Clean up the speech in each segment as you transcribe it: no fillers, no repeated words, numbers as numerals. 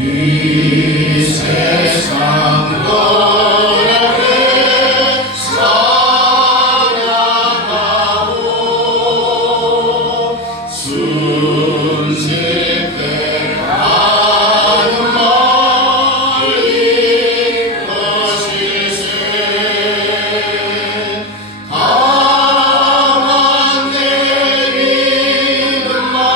이 세상 노랗게 살아가고 순진케 하는 말이 것일세 다만 내리는 말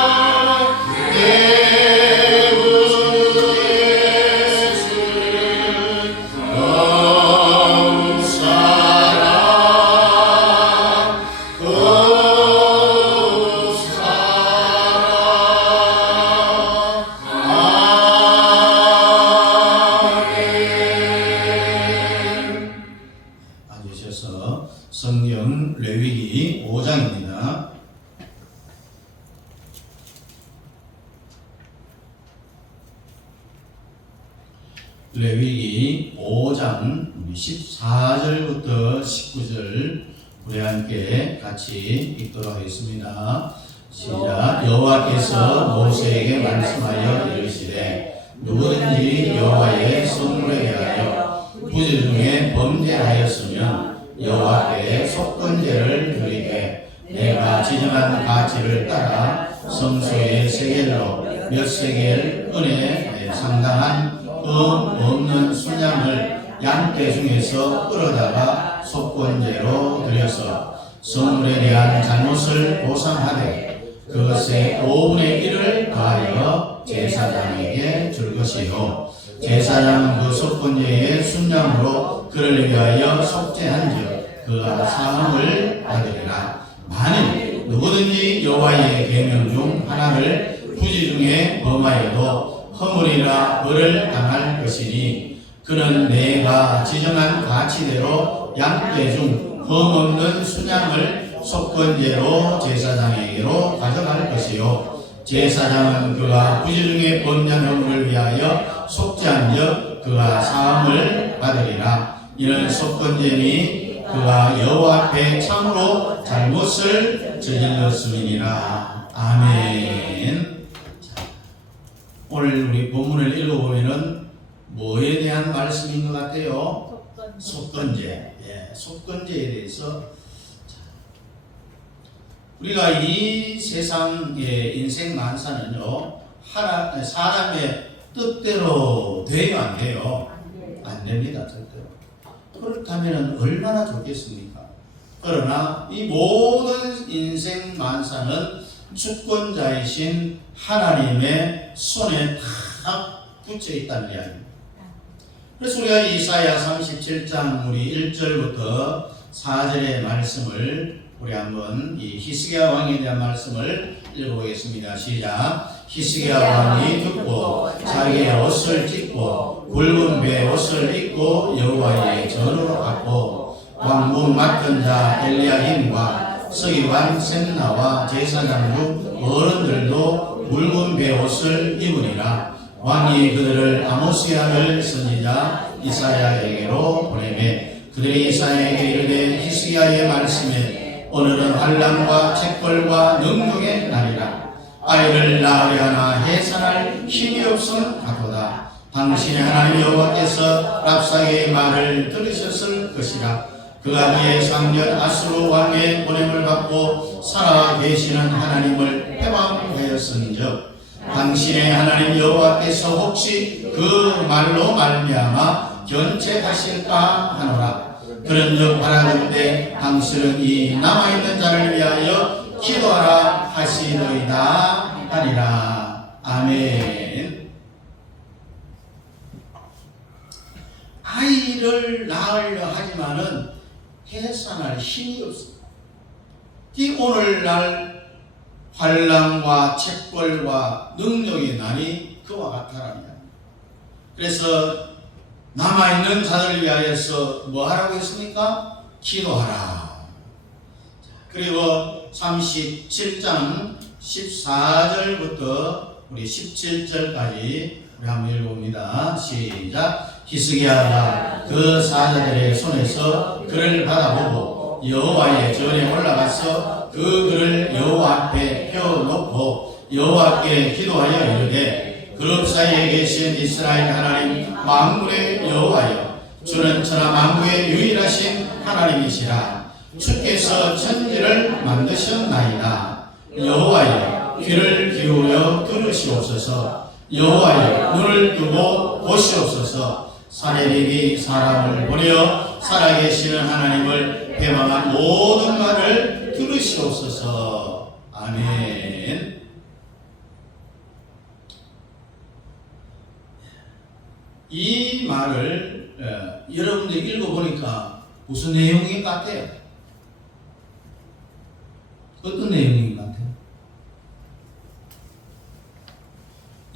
앉으셔서 성경 레위기 5장입니다. 레위기 5장 14절부터 19절 우리 함께 같이 읽도록 하겠습니다. 시작. 여호와께서 모세에게 말씀하여 이르시되 누구든지 여호와의 성물에 대하여 부지 중에 범죄하였으면 여호와께 속건제를 드리되 내가 지정한 가치를 따라 성소의 세겔로 몇 세겔 은에 상당한 없는 순양을 양떼 중에서 끌어다가 속건제로 드려서 성물에 대한 잘못을 보상하되 그것의 5분의 1을 더하여 제사장에게 줄 것이요 제사장은 그 속건제의 순양으로 그를 위하여 속죄한즉 그가 사함을 받으리라. 만일 누구든지 여호와의 계명 중 하나를 부지 중에 범하여도 허물이라 벌을 당할 것이니 그는 내가 지정한 가치대로 양떼 중 흠없는 순양을 속건제로 제사장에게로 가져갈 것이요 제사장은 그가 부지 중에 범한 허물을 위하여 속죄한즉 그가 사함을 받으리라. 이는 속건제니 그가 여호와 앞에 참으로 잘못을 저질렀음이니라. 아멘. 오늘 우리 본문을 읽어보면은 뭐에 대한 말씀인 것 같아요? 속건제. 예, 속건제에 대해서 우리가 이 세상의 인생 만사는요 사람의 뜻대로 돼요, 안 돼요? 안 됩니다, 절대로. 그렇다면 얼마나 좋겠습니까? 그러나 이 모든 인생 만사는 주권자이신 하나님의 손에 다 붙여 있다는 이야기입니다. 그래서 우리가 이사야 37장 우리 1절부터 4절의 말씀을 우리 한번 이 히스기야 왕에 대한 말씀을 읽어보겠습니다. 시작. 히스기야 왕이 듣고 자기의 옷을 찢고 굵은 배 옷을 입고 여호와의 전으로 갔고 왕궁 맡은 자 엘리야힘과 서기관 셈나와 제사장 중 어른들도 굵은 배 옷을 입으니라. 왕이 그들을 아모스야를 선지자 이사야에게로 보내매 그들이 이사야에게 이르되 히스기야의 말씀에 오늘은 환난과 책벌과 능력의 날이라. 아이를 낳으려 하나 해산할 힘이 없음 하도다. 당신의 하나님 여호와께서 랍사게의 말을 들으셨을 것이라. 그가 그의 상년 아수르 왕의 보냄을 받고 살아 계시는 하나님을 회방하였은즉 당신의 하나님 여호와께서 혹시 그 말로 말미암아 견책하실까 하노라. 그런즉 바라건대 당신은 이 남아있는 자를 위하여 기도하라 하시더이다 하니라. 아멘. 아이를 낳으려 하지만은 해산할 힘이 없습니다. 이 오늘날 환난과 책벌과 능력의 날이 그와 같다라는 거예요. 그래서 남아있는 자들을 위하여서 뭐 하라고 했습니까? 기도하라. 그리고 37장 14절부터 우리 17절까지 우리 한번 읽어봅니다. 시작. 히스기야가 그 사자들의 손에서 글을 받아보고 여호와의 전에 올라가서 그 글을 여호와 앞에 펴놓고 여호와께 기도하여 이르되 그룹 사이에 계신 이스라엘 하나님 만군의 여호와여, 주는 천하 만국의 유일하신 하나님이시라. 주께서 천지를 만드셨나이다. 여호와여, 귀를 기울여 들으시옵소서. 여호와여, 눈을 뜨고 보시옵소서. 사내립이 사람을 보내어 살아계시는 하나님을 배망한 모든 말을 들으시옵소서. 아멘. 이 말을 여러분들 읽어보니까 무슨 내용인 것 같아요? 어떤 내용인 것 같아요?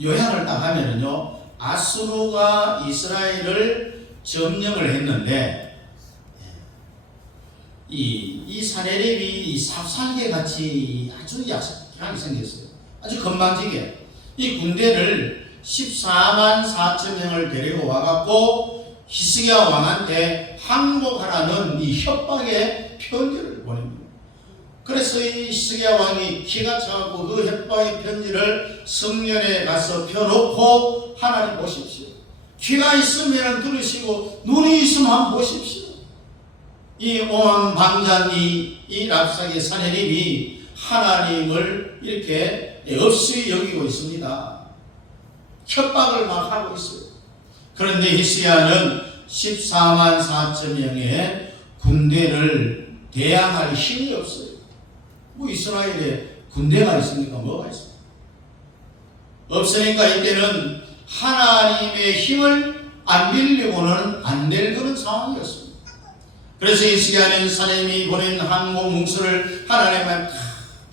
요약을 딱 하면은요, 아수르가 이스라엘을 점령을 했는데 이 사내립이 이 삽살개 같이 아주 약하게 생겼어요. 아주 건방지게 이 군대를 14만 4천 명을 데리고 와갖고 히스기야 왕한테 항복하라는 이 협박의 편지를 보냅니다. 그래서 이 히스기야 왕이 기가 차갖고 그 협박의 편지를 성전에 가서 펴놓고 하나님 보십시오. 귀가 있으면 들으시고 눈이 있으면 한번 보십시오. 이 오만방자한 이 랍사게 사내립이 하나님을 이렇게 없이 여기고 있습니다. 협박을 막 하고 있어요. 그런데 히스기야는 14만 4천 명의 군대를 대항할 힘이 없어요. 뭐 이스라엘에 군대가 있습니까? 뭐가 있습니까? 없으니까 이때는 하나님의 힘을 안 빌리고는 안 될 그런 상황이었습니다. 그래서 히스기야는 사내립이 보낸 항복 문서를 하나님 앞에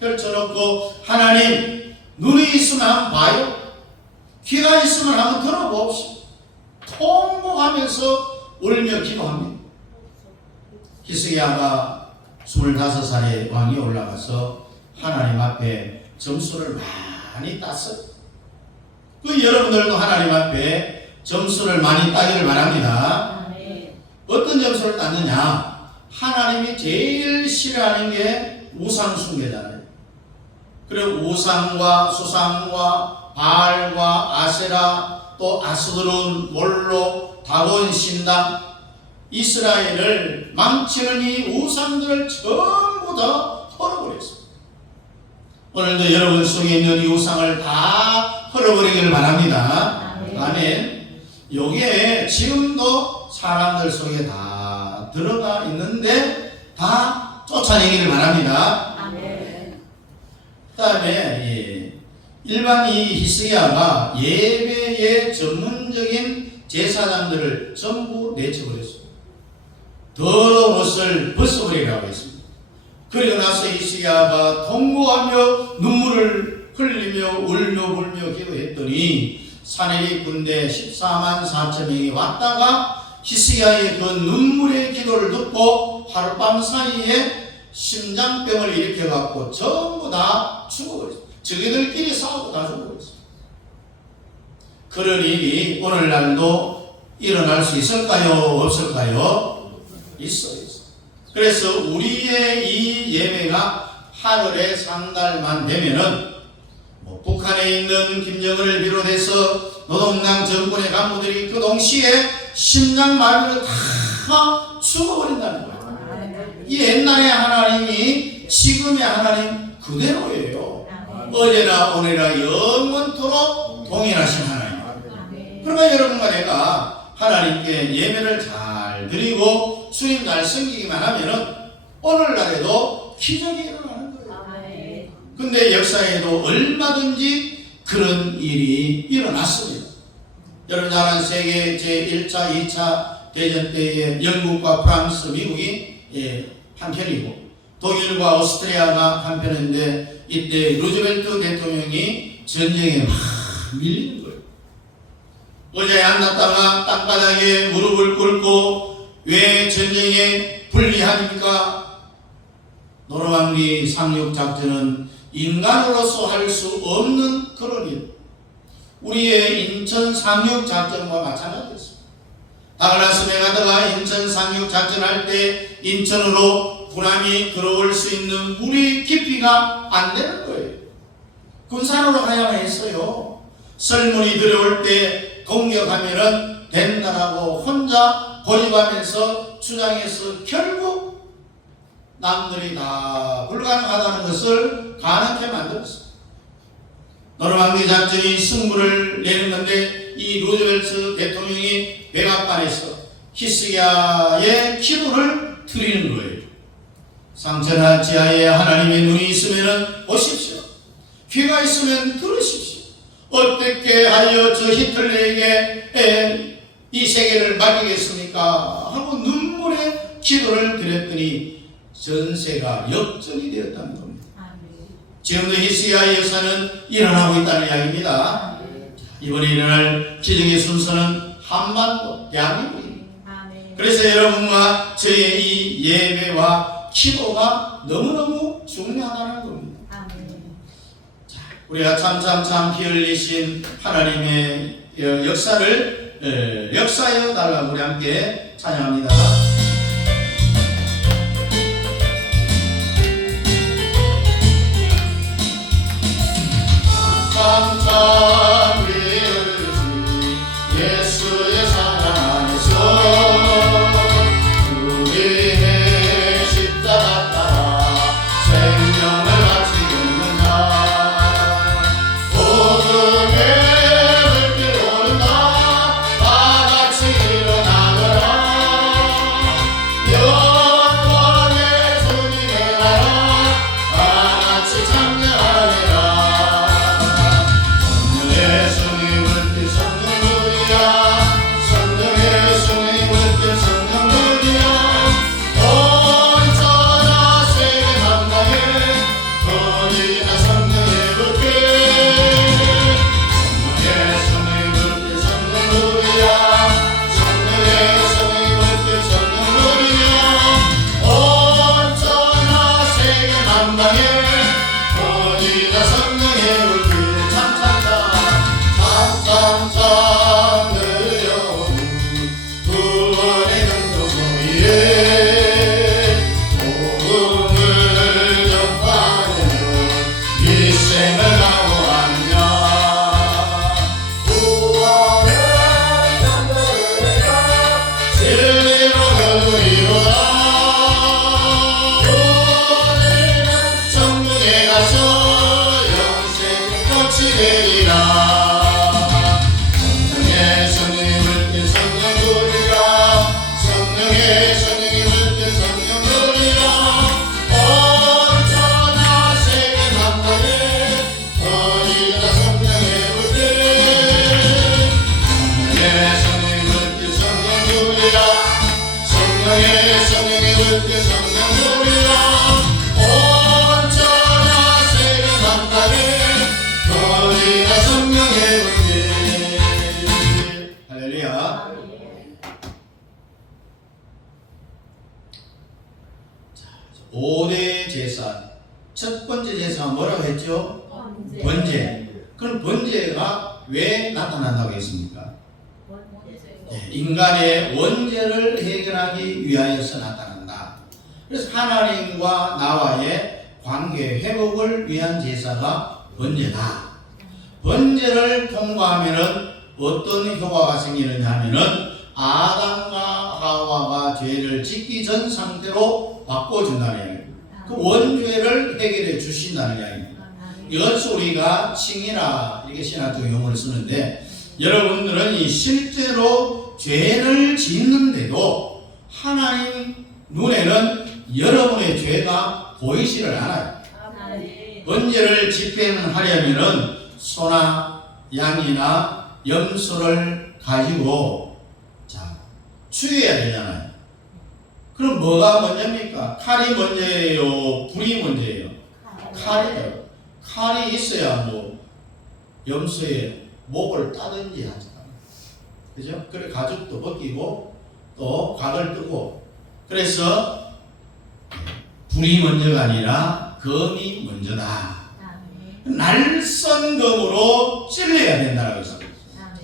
펼쳐놓고 하나님, 눈이 있으면 한번 봐요. 귀가 있으면 한번 들어봅시다. 통곡하면서 울며 기도합니다. 히스기야가 25살의 왕이 올라가서 하나님 앞에 점수를 많이 땄어요. 그 여러분들도 하나님 앞에 점수를 많이 따기를 바랍니다. 어떤 점수를 땄느냐? 하나님이 제일 싫어하는 게 우상 숭배잖아요. 그리고 우상과 수상과 바알과 아세라, 또 아스드론, 몰로, 다곤 신당, 이스라엘을 망치는 이 우상들을 전부 다 헐어버렸습니다. 오늘도 여러분 속에 있는 이 우상을 다 헐어버리기를 바랍니다. 아멘. 요게 지금도 사람들 속에 다 들어가 있는데 다 쫓아내기를 바랍니다. 그 다음에 일반 이 히스기야가 예배의 전문적인 제사장들을 전부 내쳐버렸습니다. 더러운 옷을 벗어버리라고 했습니다. 그리고 나서 히스기야가 통곡하며 눈물을 흘리며 울며 불며 기도했더니 사내립 군대 14만 4천 명이 왔다가 히스기야의 그 눈물의 기도를 듣고 하룻밤 사이에 심장병을 일으켜갖고 전부 다 죽어버렸습니다. 저기들끼리 싸우고 다 죽어버렸습니다. 그런 일이 오늘날도 일어날 수 있을까요? 없을까요? 있어요. 그래서 우리의 이 예배가 하늘에 상달만 되면은 북한에 있는 김정은을 비롯해서 노동당 정권의 간부들이 그 동시에 심장마비로 다 죽어버린다는 거예요. 이 옛날의 하나님이 지금의 하나님 그대로예요. 어제나 오늘이나 영원토록 동일하신 하나님. 그러니까 여러분과 내가 하나님께 예배를 잘 드리고 주님 잘 섬기기만 하면은 오늘날에도 기적이 일어나는 거예요. 근데 역사에도 얼마든지 그런 일이 일어났습니다. 여러분 잘 아는 세계 제1차, 2차 대전 때에 영국과 프랑스, 미국이 한편이고 독일과 오스트리아가 한편인데 이때 루즈벨트 대통령이 전쟁에 막 밀리는 거예요. 의자에 앉았다가 땅바닥에 무릎을 꿇고 왜 전쟁에 불리합니까? 노르망디 상륙작전은 인간으로서 할 수 없는 그런 일. 우리의 인천 상륙작전과 마찬가지였습니다. 다글라스 메가더가 인천 상륙작전할 때 인천으로 군함이 들어올 수 있는 물이 깊이가 안 되는 거예요. 군산으로 가야만 했어요. 설문이 들어올 때 공격하면은 된다라고 혼자 고집하면서 주장해서 결국 남들이 다 불가능하다는 것을 가능하게 만들었어요. 노르망디 작전이 승부를 내는 건데 이 루즈벨트 대통령이 백악관에서 히스기야의 기도를 드리는 거예요. 상처나 지하에 하나님의 눈이 있으면 보십시오. 귀가 있으면 들으십시오. 어떻게 하여 저 히틀러에게 이 세계를 맡기겠습니까? 하고 눈물의 기도를 드렸더니 전세가 역전이 되었다는 겁니다. 지금도 히스기야의 역사는 일어나고 있다는 이야기입니다. 이번에 일어날 기적의 순서는 한반도 대한민국입니다. 그래서 여러분과 저의 이 예배와 기도가 너무너무 중요하다는 겁니다. 자, 우리가 참 피 흘리신 하나님의 역사를 역사하여 달라고 우리 함께 찬양합니다. 참 피 흘리신 예수의 사랑 안에서 우리의 십자가 따라 생명을 바치겠는 자 어둠의 불길 오른다 다같이 일어나거라 영광의 주님의 나라 다같이 찬양하리라 성령의 성령을 띠 성령들이야 성령의 성령을 띠 성령들이야 온전한 세계 만당에 거리나 성령의 불길 성령의 성령을 띠 성령들이야 성령의 성령을 띠 성령들이야 온전한 세계 만당에 거리나 성령의 불길 참참참 느려온 구원의 능동 위에 복음을 전파하는 이 생을 각오하느냐 구원의 능동을 진리로 거두리로다 우리는 천국에 가서 영생 꽃이 되리라 성령의 성령을 띠 성령들이라 성령의 성령을 띠 성령들이라 온전한 세계 만방에 거리나 성령의 불길 성령의 성령을 띠 성령들이라 성령의 성령을 띠 성령들이라 온전한 세계 만방에 거리나 성령의 불길 할렐루야. 5대 제사 첫 번째 제사가 뭐라고 했죠? 번제. 그럼 번제가 왜 나타난다고 했습니까? 인간의 원죄를 해결하기 위하여서 나타난다. 그래서 하나님과 나와의 관계 회복을 위한 제사가 번제다. 번제를 통과하면은 어떤 효과가 생기느냐 하면은 아담과 하와가 죄를 짓기 전 상태로 바꿔준다는 이야기입니다. 그 원죄를 해결해 주신다는 이야기입니다. 이것을 우리가 칭이라 이렇게 신학적 용어를 쓰는데 여러분들은 이 실제로 죄를 짓는데도 하나님 눈에는 여러분의 죄가 보이지를 않아요. 번제를 집행하려면은 소나 양이나 염소를 가지고 추여야 되잖아요. 그럼 뭐가 먼저입니까? 칼이 먼저예요? 불이 먼저예요? 칼이에요. 칼이 있어야 뭐 염소의 목을 따든지 하잖아요. 그죠? 그래 가죽도 벗기고 또 각을 뜨고, 그래서 불이 먼저가 아니라 검이 먼저다. 날선 검으로 찔러야 된다고 했습니다.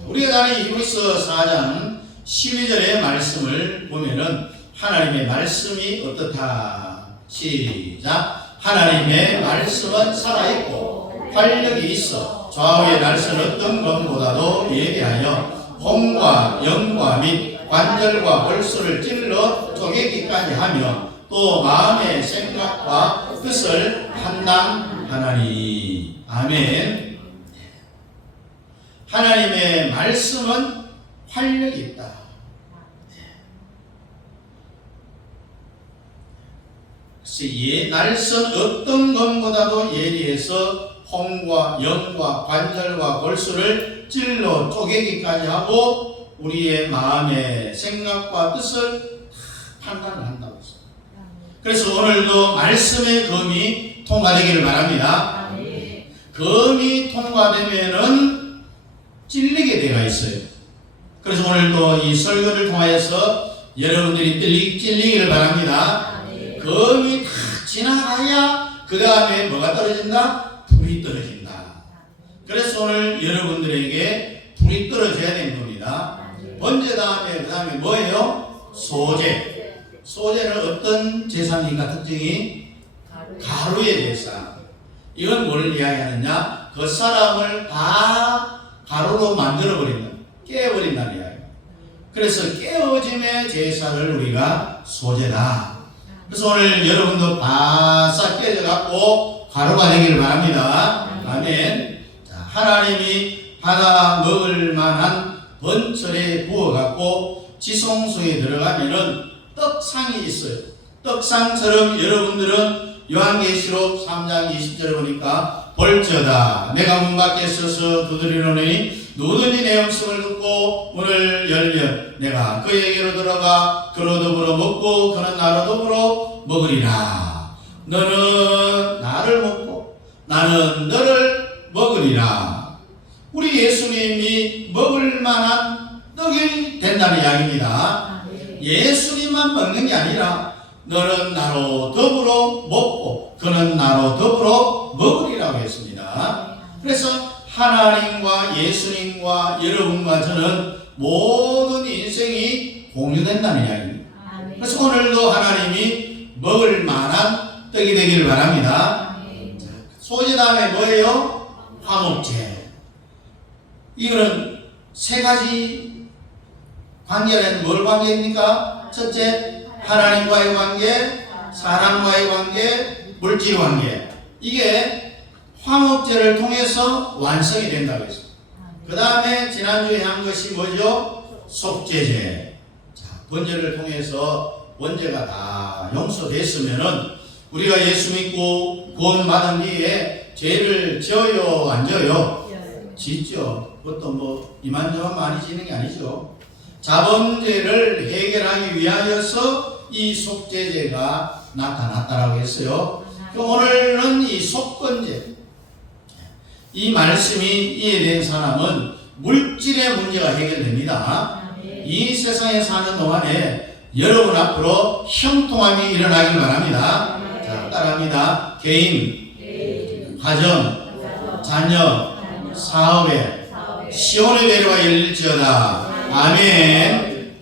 우리가 다른 히브리서 4장 12절의 말씀을 보면은 하나님의 말씀이 어떻다. 시작. 하나님의 말씀은 살아있고 활력이 있어 좌우의 날선 어떤 검보다도 예리하여 혼과 영과 및 관절과 골수를 찔러 쪼개기까지 하며 또 마음의 생각과 뜻을 판단하나니. 아멘. 하나님의 말씀은 활력이 있다. 날선 어떤 검보다도 예리해서 혼과 영과 관절과 골수를 찔러 쪼개기까지 하고 우리의 마음의 생각과 뜻을 판단을 한다고 했습니다. 그래서 오늘도 말씀의 검이 통과되기를 바랍니다. 검이 통과되면은 찔리게 되어 있어요. 그래서 오늘도 이 설교를 통하여서 여러분들이 찔리기를 바랍니다. 검이 다 지나가야 그 다음에 뭐가 떨어진다? 불이 떨어진다. 그래서 오늘 여러분들에게 불이 떨어져야 되는 겁니다. 번제 다음에 그 다음에 뭐예요? 소제. 소제는 어떤 제사입니까? 특징이 가루의 제사. 이건 뭘 이야기하느냐? 그 사람을 다 가루로 만들어버린다. 깨어버린다는 이야기입니다. 그래서 깨어짐의 제사를 우리가 소제다. 그래서 오늘 여러분도 바싹 깨져갖고 가루가 되기를 바랍니다. 아멘. 자, 하나님이 받아 먹을 만한 번철에 부어갖고 지성소에 들어가면은 떡상이 있어요. 떡상처럼 여러분들은 요한계시록 3장 20절에 보니까 볼지어다 내가 문 밖에 서서 두드리노니 누구든지 내 음성을 듣고 문을 열면 내가 그에게로 들어가 그로 더불어 먹고 그는 나로 더불어 먹으리라. 너는 나를 먹고 나는 너를 먹으리라. 우리 예수님이 먹을 만한 떡이 된다는 이야기입니다. 예수님만 먹는 게 아니라 너는 나로 더불어 먹고 그는 나로 더불어 먹으리라고 했습니다. 그래서 하나님과 예수님과 여러분과 저는 모든 인생이 공유된다는 이야기입니다. 그래서 오늘도 하나님이 먹을 만한 떡이 되기를 바랍니다. 소제 다음에 뭐예요? 화목제. 이거는 세 가지 관계는 뭘 관계입니까? 첫째, 하나님과의 관계, 사람과의 관계, 물질 관계. 이게 화목제를 통해서 완성이 된다고 했습니다. 그 다음에 지난주에 한 것이 뭐죠? 속죄제. 자, 번제를 통해서 원죄가 다 용서됐으면은 우리가 예수 믿고 구원 받은 뒤에 죄를 지어요, 안 지어요? 짓죠. 그것도 뭐 이만저만 많이 지는 게 아니죠. 자범죄를 해결하기 위하여서 이 속죄제가 나타났다라고 했어요. 오늘은 이 속건제, 이 말씀이 이해된 사람은 물질의 문제가 해결됩니다. 이 세상에 사는 동안에 여러분 앞으로 형통함이 일어나길 바랍니다. 자, 따라합니다. 개인, 가정, 자녀, 사업에 시온의 배로가 열릴지어다. 아멘.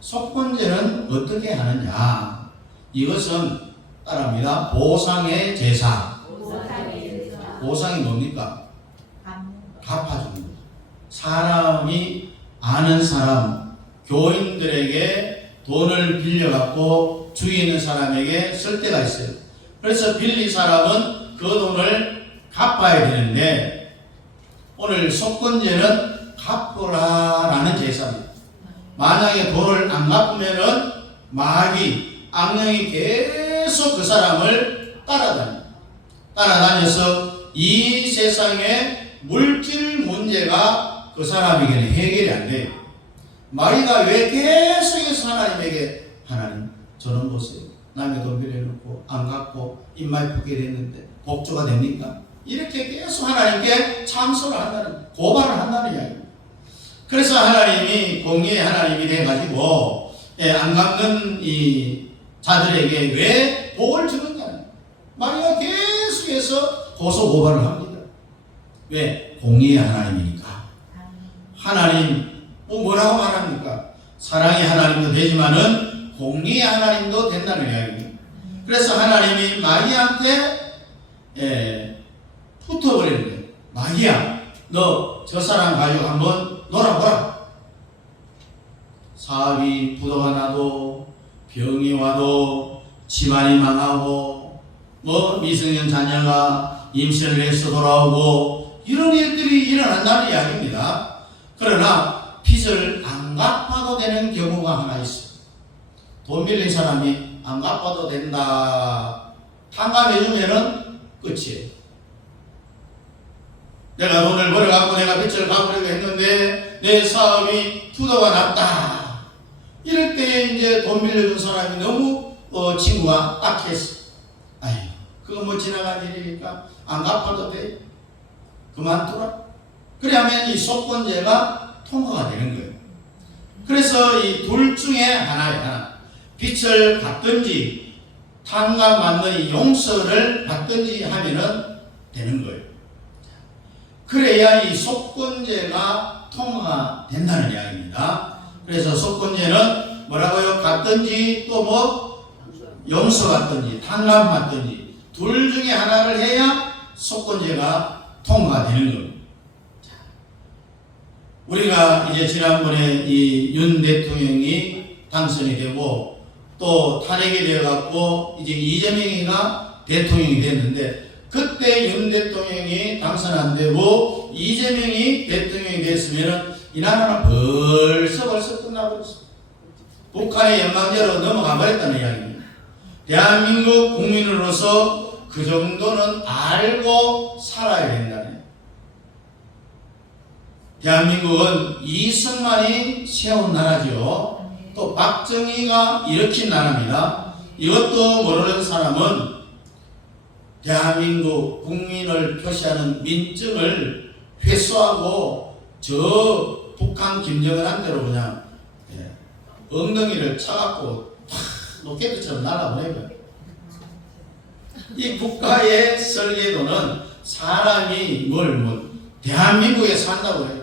속건제는 어떻게 하느냐? 이것은 따라합니다. 보상의 제사. 보상이 뭡니까? 갚아주는 거죠. 사람이 아는 사람, 교인들에게 돈을 빌려갖고 주위에 있는 사람에게 쓸 때가 있어요. 그래서 빌린 사람은 그 돈을 갚아야 되는데 오늘 속건제는 갚으라라는 제사입니다. 만약에 돈을 안 갚으면은 마귀, 악령이 계속 그 사람을 따라다녀서 이 세상의 물질 문제가 그 사람에게는 해결이 안 돼요. 마귀가 왜 계속해서 하나님에게 하나님 저는 보세요. 남의 돈 빌려놓고 안 갚고 입만 푸게 됐는데 복주가 됩니까? 이렇게 계속 하나님께 참소를 한다는, 고발을 한다는 이야기입니다. 그래서 하나님이 공의의 하나님이 돼가지고 안 갚는 이 자들에게 왜 복을 주느냐. 마리아가 계속해서 고소 고발을 합니다. 왜? 공의의 하나님이니까. 하나님 뭐라고 말합니까? 사랑의 하나님도 되지만은 공의의 하나님도 된다는 이야기입니다. 그래서 하나님이 마리아한테 붙어버리는데, 마리아 너 저 사람 가지고 한번 놀아보라. 사업이 부도가 나도, 병이 와도, 집안이 망하고, 미성년 자녀가 임신을 해서 돌아오고, 이런 일들이 일어난다는 이야기입니다. 그러나 빚을 안 갚아도 되는 경우가 하나 있어요. 돈 빌린 사람이 안 갚아도 된다, 탕감해주면은 끝이에요. 내가 돈을 벌어갖고 내가 빚을 갚으려고 했는데 내 사업이 부도가 났다. 이럴 때 이제 돈 빌려준 사람이 너무 친구가 딱했어. 아유, 그거 지나간 일이니까 안 갚아도 돼. 그만두라. 그래야만 이 속건제가 통과가 되는 거예요. 그래서 이 둘 중에 하나. 빚을 갚든지 탕감받는 이 용서를 받든지 하면은 되는 거예요. 그래야 이 속건제가 통과된다는 이야기입니다. 그래서 속건제는 뭐라고요? 갚든지 또 용서받든지 탕감받든지 둘 중에 하나를 해야 속건제가 통과되는 겁니다. 우리가 이제 지난번에 이 윤 대통령이 당선이 되고 또 탄핵이 되어갖고 이제 이재명이가 대통령이 됐는데, 그때 윤 대통령이 당선 안 되고 이재명이 대통령이 됐으면 이 나라는 벌써 끝나버렸어. 북한의 영광제로 넘어가 버렸다는 이야기입니다. 대한민국 국민으로서 그 정도는 알고 살아야 된다네. 대한민국은 이승만이 세운 나라죠. 또 박정희가 일으킨 나라입니다. 이것도 모르는 사람은 대한민국 국민을 표시하는 민증을 회수하고 저 북한 김정은한테로 그냥 엉덩이를 차갖고 로켓처럼 날아보내고요. 이 국가의 설계도는 사람이 대한민국에 산다고 해요.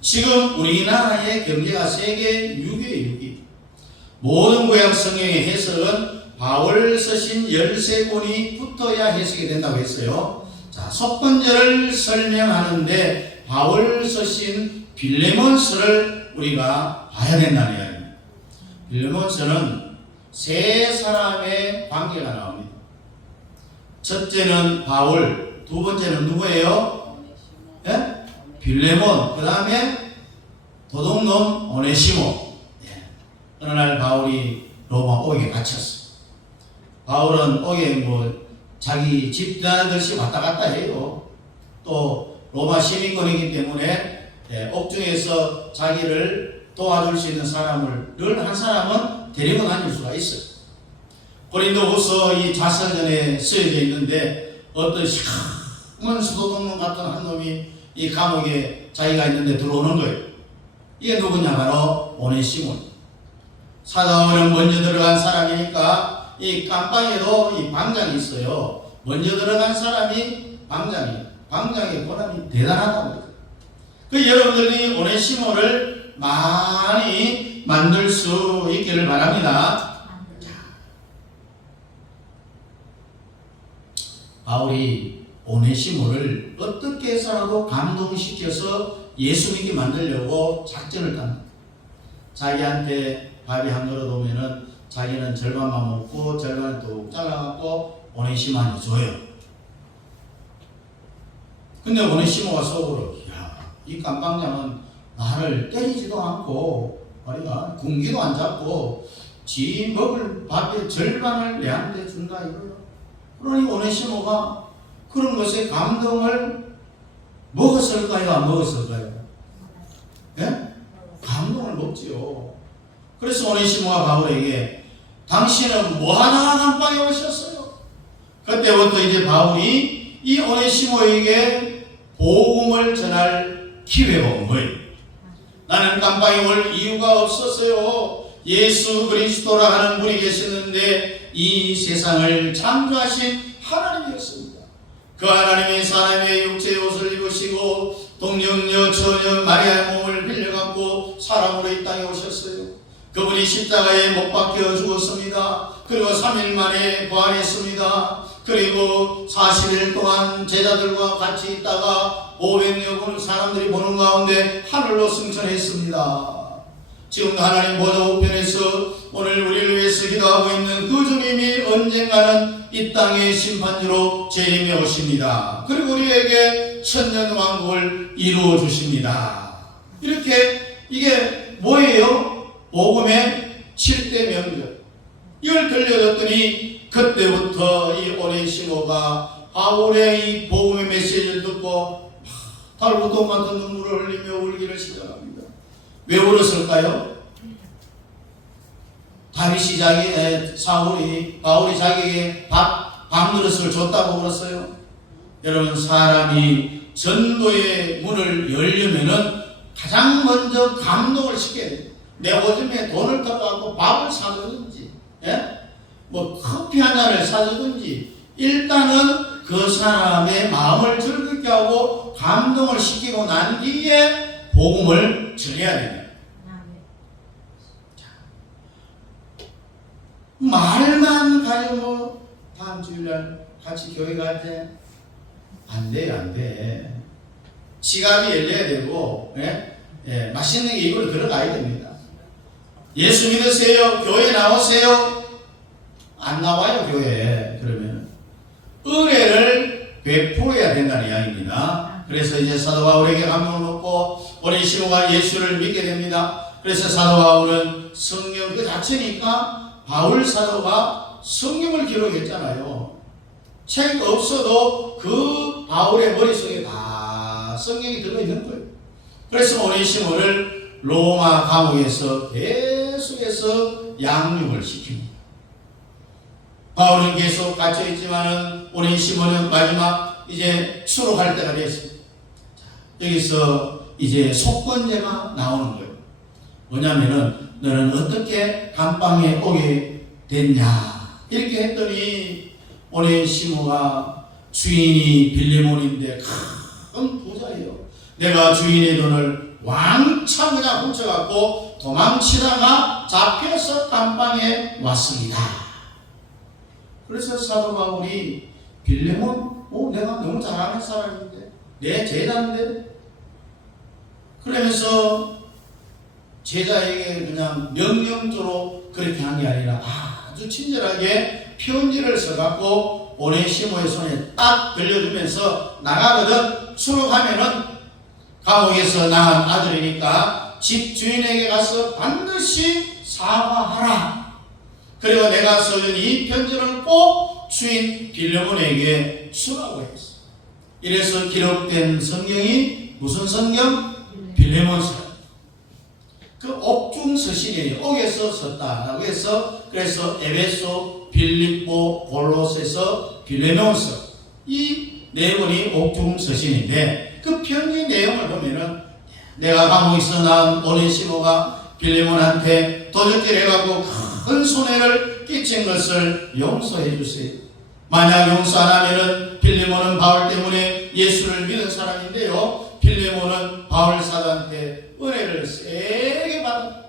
지금 우리나라의 경제가 세계 6위에 6위. 모든 구약 성경의 해석은 바울 서신 13권이 붙어야 해석이 된다고 했어요. 자, 속건제를 설명하는데 바울 서신 빌레몬서를 우리가 봐야 된다는 이야기입니다. 빌레몬서는 세 사람의 관계가 나옵니다. 첫째는 바울, 두 번째는 누구예요? 예? 빌레몬, 그 다음에 도둑놈 오네시모. 예. 어느 날 바울이 로마 옥에 갇혔어. 바울은 옥에 자기 집단들씩 왔다 갔다 해요. 또 로마 시민권이기 때문에 옥중에서 자기를 도와줄 수 있는 사람을 늘 한 사람은 데리고 다닐 수가 있어요. 고린도후서 이 자서전에 쓰여져 있는데 어떤 시커먼 수도동문 같은 한 놈이 이 감옥에 자기가 있는데 들어오는 거예요. 이게 누구냐? 바로 오네시몬. 사도는 먼저 들어간 사람이니까 이 깜빵에도 이 방장이 있어요. 먼저 들어간 사람이 방장이에요. 방장의 권한이 대단하다고. 그 여러분들이 오네시모를 많이 만들 수 있기를 바랍니다. 바울이 오네시모를 어떻게 해서라도 감동시켜서 예수 믿게 만들려고 작전을 딴다. 자기한테 밥이 한 그릇 오면은 자기는 절반만 먹고 절반을 또 잘라갖고 오네시모한테 줘요. 근데 오네시모가 속으로, 야, 이 깜빵장은 나를 때리지도 않고 말이야 군기도 안 잡고 지 먹을 밥의 절반을 내한테 준다 이거요. 그러니 오네시모가 그런 것에 감동을 먹었을까요? 안 먹었을까요? 예? 감동을 먹지요. 그래서 오네시모가 바울에게 당신은 뭐 하다가 감방에 오셨어요? 그때부터 이제 바울이 이 오네시모에게 복음을 전할 기회가 온 거예요. 나는 깜빵에 올 이유가 없었어요. 예수 그리스도라 하는 분이 계셨는데 이 세상을 창조하신 하나님이었습니다. 그 하나님이 사람의 육체의 옷을 입으시고 동정녀 처녀 마리아의 몸을 빌려갖고 사람으로 이 땅에 오셨어요. 그분이 십자가에 못 박혀 죽었습니다. 그리고 3일 만에 부활했습니다. 그리고 40일 동안 제자들과 같이 있다가 500여 사람들이 보는 가운데 하늘로 승천했습니다. 지금 하나님 보좌 우편에서 오늘 우리를 위해서 기도하고 있는 그 주님이 언젠가는 이 땅의 심판주로 재림해 오십니다. 그리고 우리에게 천년왕국을 이루어 주십니다. 이렇게 이게 뭐예요? 복음의 7대 명절. 이걸 들려줬더니 그때부터 이 오네시모가 바울의 이 복음의 메시지를 듣고 달부동 같은 눈물을 흘리며 울기를 시작합니다. 왜 울었을까요? 다윗이 바울이 자기에게 밥그릇을 줬다고 울었어요. 여러분, 사람이 전도의 문을 열려면은 가장 먼저 감동을 시켜야 돼요. 내 오줌에 돈을 떠갖고 밥을 사주든지, 뭐 커피 한 잔을 사주든지, 일단은 그 사람의 마음을 즐겁게 하고 감동을 시키고 난 뒤에 복음을 전해야 됩니다. 말만 가지고 다음 주일날 같이 교회 갈 때 안 돼요, 안 돼. 지갑이 열려야 되고, 맛있는 게 입으로 들어가야 됩니다. 예수 믿으세요? 교회 나오세요? 안 나와요, 교회에. 그러면 은혜를 베풀어야 된다는 이야기입니다. 그래서 이제 사도 바울에게 감동을 얻고 오네시모가 예수를 믿게 됩니다. 그래서 사도 바울은 성경 그 자체니까 바울 사도가 성경을 기록했잖아요. 책 없어도 그 바울의 머릿속에 다 성경이 들어있는 거예요. 그래서 오네시모를 로마 감옥에서 계속해서 양육을 시킵니다. 바울은 계속 갇혀있지만은 오네시모는 마지막 이제 수록할 때가 됐습니다. 여기서 이제 속건제가 나오는 거예요. 뭐냐면은 너는 어떻게 감방에 오게 됐냐 이렇게 했더니 오네시모가 주인이 빌레몬인데 큰 부자예요. 내가 주인의 돈을 왕창 그냥 훔쳐갖고 도망치다가 잡혀서 감방에 왔습니다. 그래서 사도 바울이 빌레몬, 내가 너무 잘하는 사람인데, 내 제자인데, 그러면서 제자에게 그냥 명령조로 그렇게 한 게 아니라 아주 친절하게 편지를 써갖고 오네시모의 손에 딱 들려주면서 나가거든 수록하면은 감옥에서 낳은 아들이니까 집 주인에게 가서 반드시 사과하라. 그리고 내가 써준 이 편지를 꼭 주인 빌레몬에게 주라고 했어. 이래서 기록된 성경이 무슨 성경? 빌레몬서. 그 옥중 서신이에요. 옥에서 썼다라고 해서 그래서 에베소, 빌립보, 골로새서, 빌레몬서 이 네 권이 옥중 서신인데 그 편지 내용을 보면은 내가 감옥에서 낳은 오네시모가 빌레몬한테 도적질 해가지고 큰 손해를 끼친 것을 용서해 주세요. 만약 용서 안 하면은 빌레몬은 바울 때문에 예수를 믿은 사람인데요. 빌레몬은 바울 사도한테 은혜를 세게 받아.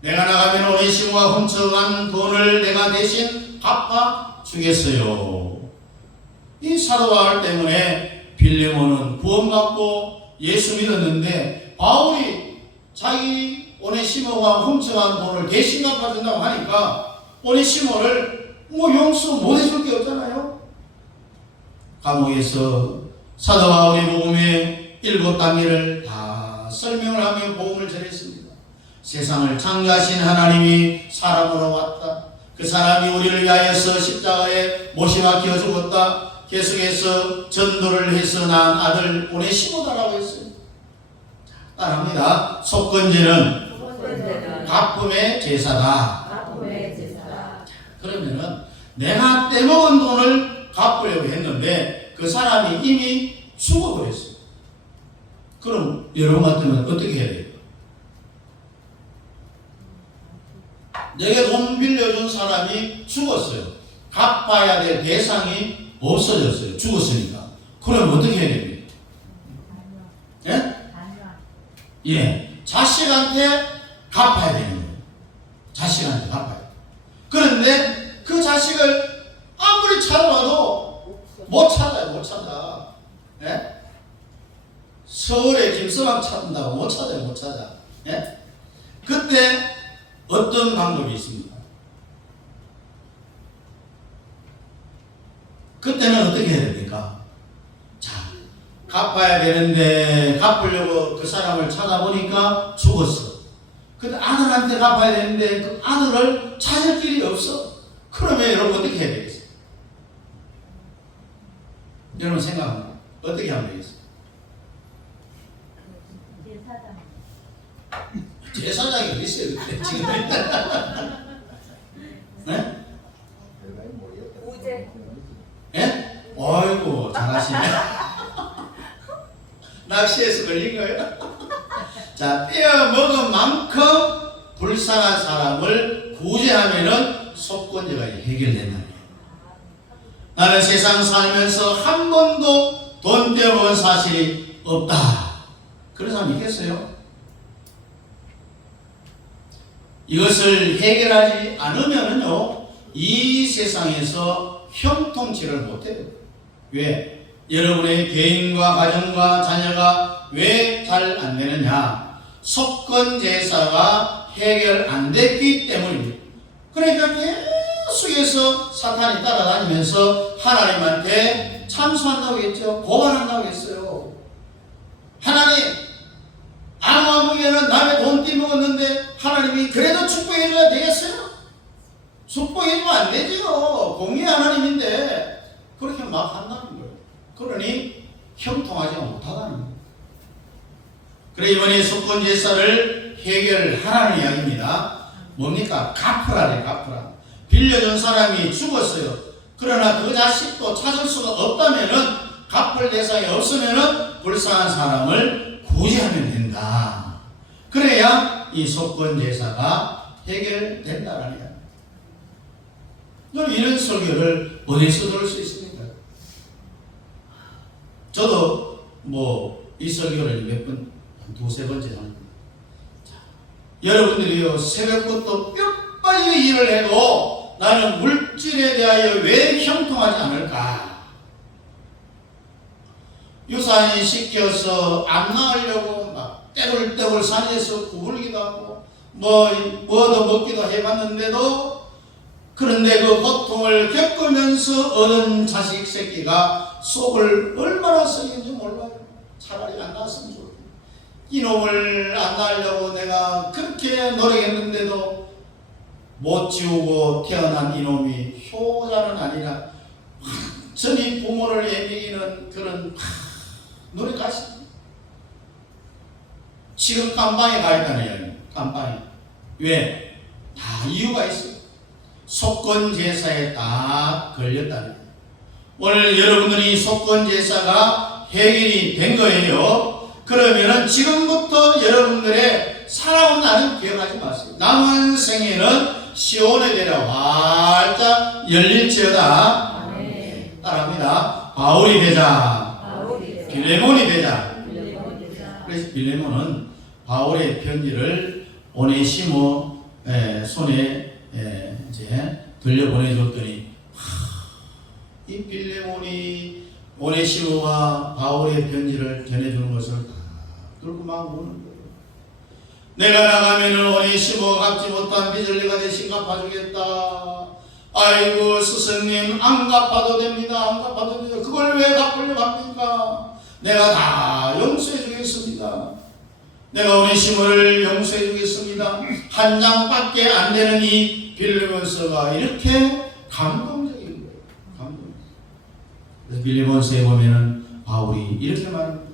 내가 나가면 오네시모가 훔쳐간 돈을 내가 대신 갚아 주겠어요. 이 사도 바울 때문에 빌레몬은 구원받고 예수 믿었는데 바울이 자기 오네시모가 훔쳐간 돈을 대신 갚아준다고 하니까 오네시모를 용서 못 해줄 게 없잖아요. 감옥에서 사도 바울이 복음의 7단계를 다 설명을 하며 복음을 전했습니다. 세상을 창조하신 하나님이 사람으로 왔다. 그 사람이 우리를 위하여서 십자가에 못이 박혀 죽었다. 계속해서 전도를 해서 낳은 아들 오네시모다라고 했어요. 따라합니다. 속건제는 가품의 제사다. 그러면은 내가 떼먹은 돈을 갚으려고 했는데 그 사람이 이미 죽어버렸어요. 그럼 여러분 같으면 어떻게 해야 돼요? 내게 돈 빌려준 사람이 죽었어요. 갚아야 될 대상이 없어졌어요. 죽었으니까. 그럼 어떻게 해야 됩니까? 예? 예. 자식한테 갚아야 되는 거예요. 자식한테 갚아야 돼요. 그런데 그 자식을 아무리 찾아봐도 못 찾아요. 못 찾아. 예? 서울에 김서방 찾는다고 못 찾아요. 못 찾아. 예? 그때 어떤 방법이 있습니까? 그때는 어떻게 해야 됩니까? 자, 갚아야 되는데 갚으려고 그 사람을 찾아보니까 죽었어. 근데 아들한테 갚아야 되는데 그 아들을 찾을 길이 없어. 그러면 여러분 어떻게 해야 되겠어요? 여러분 생각합니다. 어떻게 하면 되겠어요? 제사장이 어디 있어요? 그때 지금 네? 우제. 예? 어이구 잘하시네. 낚시에서 걸린 거예요? 자, 떼어 먹은 만큼 불쌍한 사람을 구제하면은 속건제가 해결된다는 거예요. 나는 세상 살면서 한 번도 돈 떼어먹은 사실이 없다. 그런 사람 있겠어요? 이것을 해결하지 않으면은요, 이 세상에서 형통치를 못해요. 왜? 여러분의 개인과 가정과 자녀가 왜 잘 안 되느냐? 속건제사가 해결 안 됐기 때문입니다. 그러니까 계속해서 사탄이 따라다니면서 하나님한테 참소한다고 했죠. 고발한다고 했어요. 하나님, 아무에게는 남의 돈 떼먹었는데 하나님이 그래도 축복해줘야 되겠어요? 축복해주면 안 되지요. 공의 하나님인데 그렇게 막 한다는 거예요. 그러니 형통하지 못하다는 거예요. 그래 이번에 속건제사를 해결하라는 이야기입니다. 뭡니까? 갚으라래. 갚으라. 빌려준 사람이 죽었어요. 그러나 그 자식도 찾을 수가 없다면은, 갚을 대상이 없으면은 불쌍한 사람을 구제하면 된다. 그래야 이 속건제사가 해결된다라는 이야기. 여러분, 이런 설교를 어디서 들을 수 있습니까? 저도 이 설교를 몇 번, 두세 번째 합니다. 여러분들이요, 새벽부터 뼈 빠지게 일을 해도 나는 물질에 대하여 왜 형통하지 않을까? 유산이 시켜서 안 나으려고 막 떼굴떼굴 산에서 구불기도 하고 뭐도 먹기도 해봤는데도, 그런데 그 고통을 겪으면서 얻은 자식 새끼가 속을 얼마나 썩인지 몰라요. 차라리 안 낳았으면 좋겠다. 이놈을 안 낳으려고 내가 그렇게 노력했는데도 못 지우고 태어난 이놈이 효자는 아니라 완전히 부모를 애매기는 그런 노력하시. 지금 깜방에 가 있다는 이야기예요. 깜방에. 왜? 다 이유가 있어요. 속건제사에 다 걸렸다는 거예요. 오늘 여러분들이 속건제사가 해결이 된 거예요. 그러면은 지금부터 여러분들의 살아온 날은 기억하지 마세요. 남은 생에는 시온의 대라 활짝 열릴지어다. 네. 따라합니다. 바울이 되자. 빌레몬이 되자. 그래서 빌레몬은 바울의 편지를 오네시모 손에 이제 들려보내줬더니, 이 빌레몬이 오네시모가 바울의 편지를 전해주는 것을 다 들고 막 우는 거예요. 내가 나가면은 오네시모가 갚지 못한 빚을 내가 대신 갚아주겠다. 아이고 스승님, 안 갚아도 됩니다. 안 갚아도 됩니다. 그걸 왜 갚으려고 합니까? 내가 다 용서해 주겠습니다. 내가 오네시모를 용서해 주겠습니다. 한 장밖에 안 되는 이 빌레몬서가 이렇게 감동적인 거예요. 감동. 그래서 빌레몬서에 보면은 바울이 이렇게 말합니다.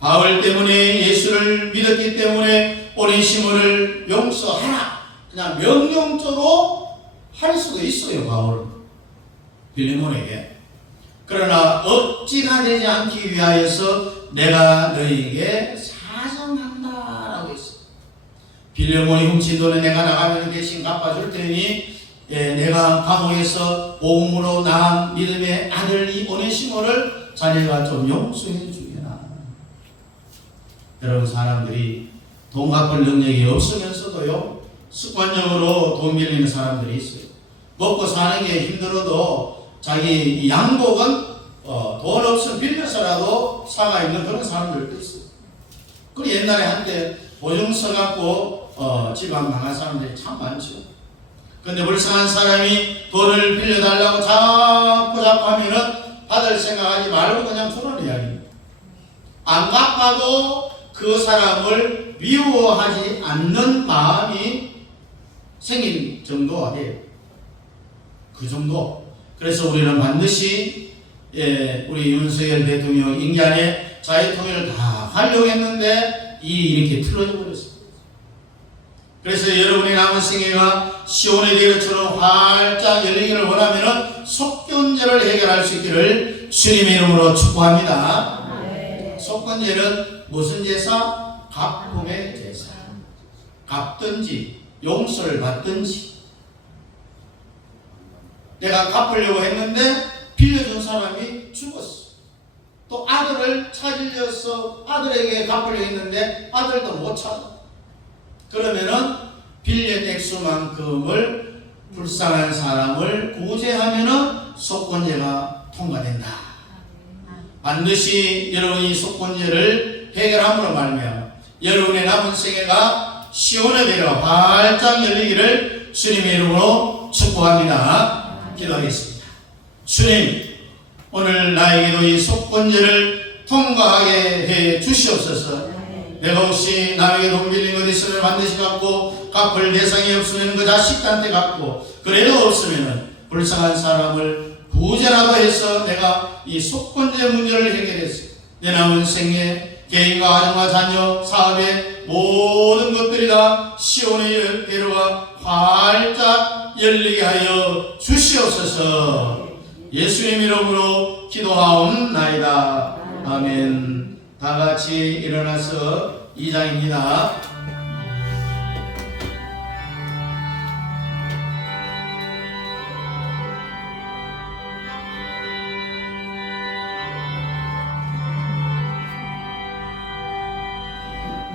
바울 때문에, 예수를 믿었기 때문에 오네시모를 용서하라. 그냥 명령조로 할 수가 있어요. 바울은 빌레몬에게. 그러나 억지가 되지 않기 위하여서 내가 너희에게 사정한다라고 했어요. 빌려몬이 훔친 돈은 내가 나가면 대신 갚아줄 테니 내가 감옥에서 복음으로 낳은 믿음의 아들 이 오네시모를 자네가 좀 용서해 주게나. 여러분, 사람들이 돈 갚을 능력이 없으면서도요 습관적으로 돈 빌리는 사람들이 있어요. 먹고 사는 게 힘들어도 자기 양복은 돈 없으면 빌려서라도 사가 있는 그런 사람들도 있어요. 그리고 옛날에 한때 보증서 갖고 집안 망한 사람들이 참 많죠. 근데 불쌍한 사람이 돈을 빌려달라고 자꾸 하면은 받을 생각하지 말고 그냥 주는 이야기입니다. 안 갚아도 그 사람을 미워하지 않는 마음이 생긴 정도가 돼요. 그 정도. 그래서 우리는 반드시 우리 윤석열 대통령 임기 안에 자유통일을 다 하려고 했는데 일이 이렇게 틀어져 버렸습니다. 그래서 여러분의 남은 생애가 시온의 대로처럼 활짝 열리기를 원하면 속건제를 해결할 수 있기를 주님의 이름으로 축복합니다. 속건제는 무슨 제사? 갚음의 제사. 갚든지 용서를 받든지. 내가 갚으려고 했는데 빌려준 사람이 죽었어. 또 아들을 찾으려서 아들에게 갚으려고 했는데 아들도 못 찾아. 그러면은 빌린 액수만큼을 불쌍한 사람을 구제하면은 속건제가 통과된다. 반드시 여러분이 속건제를 해결함으로 말미암아 여러분의 남은 생애가 시온의 대로가 활짝 열리기를 주님의 이름으로 축복합니다. 기도하겠습니다. 주님, 오늘 나에게도 이 속건제를 통과하게 해 주시옵소서. 내가 혹시 남에게 돈 빌린 것 있으면 반드시 갚고 갚을 대상이 없으면 그 자식한테 갚고 그래도 없으면 불쌍한 사람을 구제라도 해서 내가 이 속건제 문제를 해결했어요. 내 남은 생애 개인과 가정과 자녀 사업의 모든 것들이 다 시온의 대로가 활짝 열리게 하여 주시옵소서. 예수님 이름으로 기도하옵나이다. 아멘. 다 같이 일어나서 2장입니다.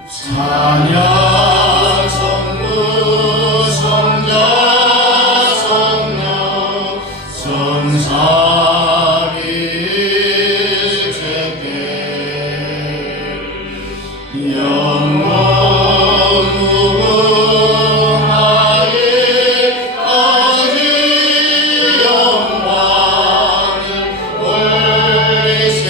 찬양 성부 성자 성령 성삼위일체께 영원 무궁하기까지 영광을 올리세.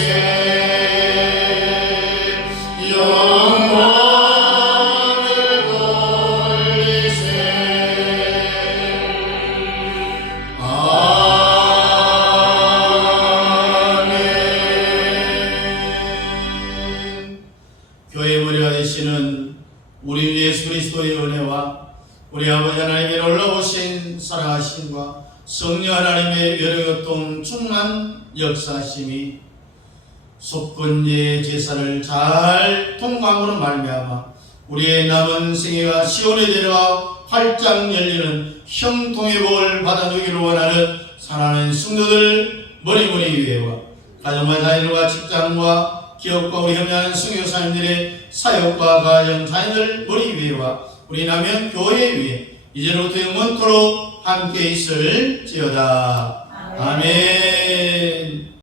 교회의 머리가 되시는 우리 예수 그리스도의 은혜와 우리 아버지 하나님의 놀라우신 사랑하심과 성령 하나님의 여러교통 충만 역사심이 속건제 제사를 잘 통과함으로 말미암아 우리의 남은 생애가 시온의 대로가 활짝 열리는 형통의 복을 받아주기를 원하는 사랑하는 성도들 머리머리 위에와 가정과 자녀과 직장과 기업과 우리 협력하는 선교사님들의 사역과 가정 자녀들 머리 위에와 우리 남현 교회 위에 이제로부터 영원토록 함께 있을지어다. 아멘.